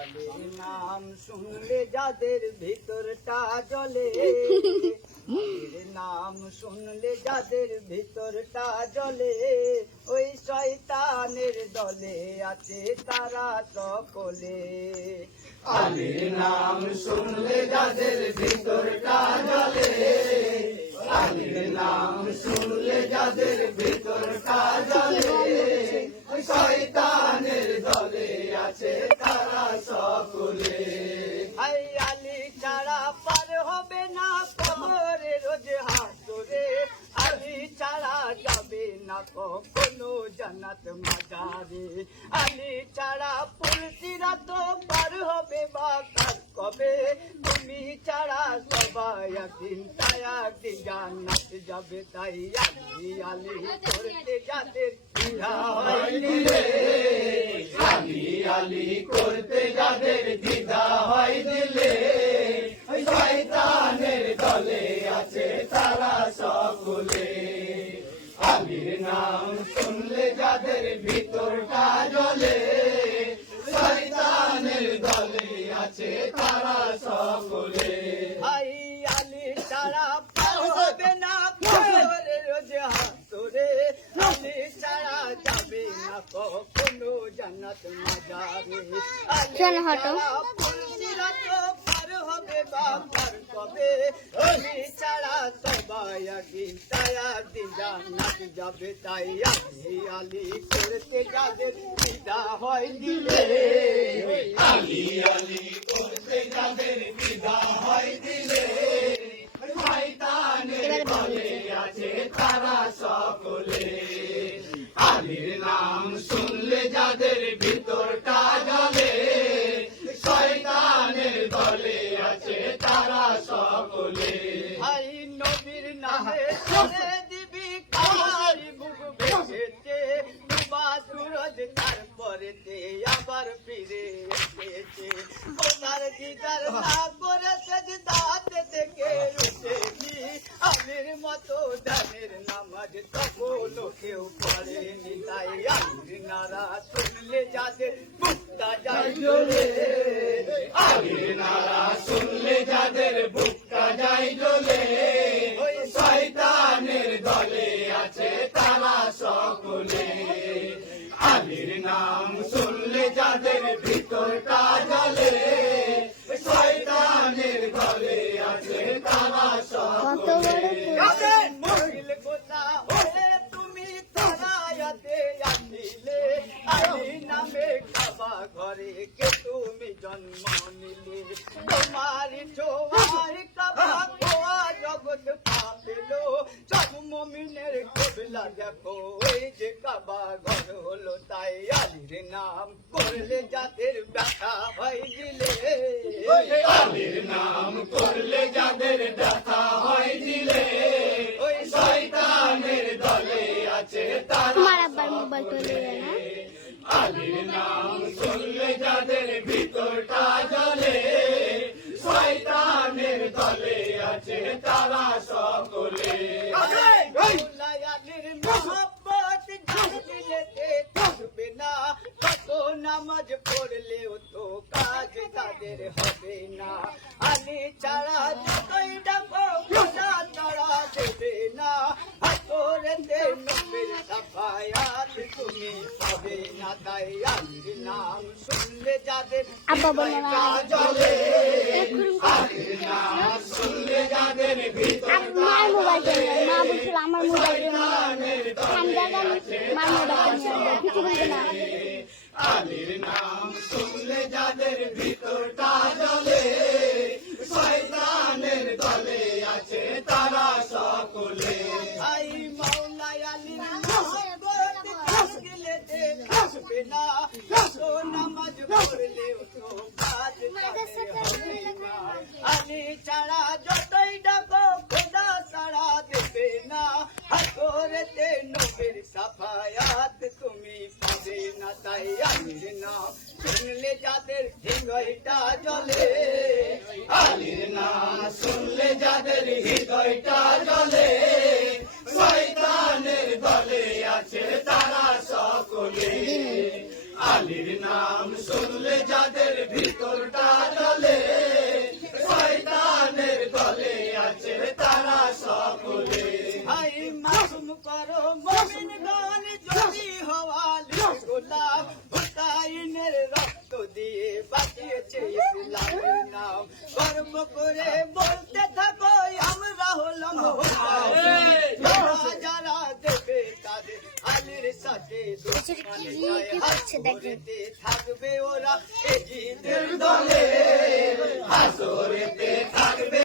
আলীর নাম শুনলে যাদের ভিতরটা জ্বলে, আলীর নাম শুনলে যাদের ভিতরটা জ্বলে, ওই শয়তানের দলে আছে তারা সকলে। আলীর নাম শুনলে যাদের ভিতরটা জ্বলে, আলীর নাম শুনলে যাদের ভিতরটা জ্বলে, ওই শয়তানের দলে আছে তারা সকলে। আই আলী ছাড়া পার হবে না কবরে রোজ হাসরে, আলী ছাড়া যাবে না কখনো জান্নাত মাজারে, আলী ছাড়া পুলসিরাত পার হবে বা কার কবে, তুমি ছাড়া সবাই একদিন তাই একদিন জান্নাত যাবে। তাই আলী আলী করতে যাদের দ্বিধা হয়নি রে, আলী আলী করতে যাদের দ্বিধা হয় দিলে, ওই শয়তানের দলে আছে তারা সকলে। আলীর নাম শুনলে যাদের ভিতরটা জ্বলে, শয়তানের দলে আছে তারা সকলে। আই আলী ছাড়া পার হবে না কবরে রোজ হাসরে, আলী ছাড়া যাবে না কখনো জান্নাত মাজারে, আলী ছাড়া পুলসিরাত পার হবে বা পার কবে, আলী ছাড়া সবাই একদিন তাই একদিন জান্নাত যাবে। তাই আলী আলী করতে যাদের দ্বিধা হয় দিলে, আলী আলী করতে যাদের দ্বিধা হয় দিলে, শয়তানের দলে আছে তারা সকলে। আলীর নাম শুনলে যাদের ভিতরটা জ্বলে, শয়তানের দলে আছে তারা সকলে। আই নবীর নামে ছেড়ে দিবি কামারি বুক বেঁচেছে, ডুবা সুরজ তারপরেতে আবার ফিরে এসেছে, ওনার দিদার না করে সেজদাতে থেকে উঠেছি, আলীর মতো দানের নামাজ তখনও কেউ পড়েনি। তাই আলীর নারা শুনলে যাদের বুকটা যায় জ্বলে, আলীর নারা শুনলে যাদের বুকটা যায় জ্বলে, ওই শয়তানের দলে আছে তারা সকলে। আলীর নাম শুনলে যাদের ভিতরটা জ্বলে, শয়তানের দলে আছে তারা সকলে। মহিল গোলা হয়ে তুমি তারায়াতে আসিলে, আলী নামে কাবা ঘরে কে তুমি জন্ম নিলে, তোমারি ছোঁয়ার কাবা খোয়া জগৎ পাপেলো, সব মুমিনের কবলা দেখো এই যে কাবা ঘর হলো। তাই আলীর নাম করলে যাদের ব্যথা হয় দিলে, আলীর নাম করলে যাদের ব্যথা হয় দিলে, ওই শয়তানের দলে আছে তারা সকলে। আলীর নাম শুনলে যাদের ভিতরটা জ্বলে, শয়তানের দলে আছে তারা সকলে। আলীর মহব্বত দিলেতে থাকবে না, কত নামাজ পড়লেও তো কাজ তাদের হবে না, আলী ছাড়া যতই ডাকো খোদা তারা দেবে না, হাতরেতে নবীর সাফায়াত তুমি পাবে না। তাই আলীর নাম শুনলে যাদের ভিতরটা জ্বলে, আলীর নাম শুনলে যাদের ভিতরটা জ্বলে, শয়তানের দলে আছে তারা সকলে। আলীর নাম শুনলে যাদের ভিতরটা জ্বলে, শয়তানের দলে আছে তারা সকলে। আই মাওলা আলীর মহব্বত থাকলে থাকবে না, কত নামাজ পড়লেও তো কাজ তাদের হবে না, আলী ছাড়া যতই ডাকো খোদা তারা দেবে না, হাতরেতে নবীর সাফায়াত তুমি পাবে না। তাই আলীর নাম শুনলে যাদের হৃদয়টা জ্বলে, আলীর নাম শুনলে যাদের হৃদয়টা জ্বলে, শয়তানের দলে আছে তারা সকলে। আলীর নাম শুনলে যাদের গর্ব করে বলতে থাকো আমরা হলাম হোসাইন। যারা দেবে তাদের আলীর সাথে হাসরেতে থাকবে ওরা এজিদের দলে, হাসরেতে থাকবে।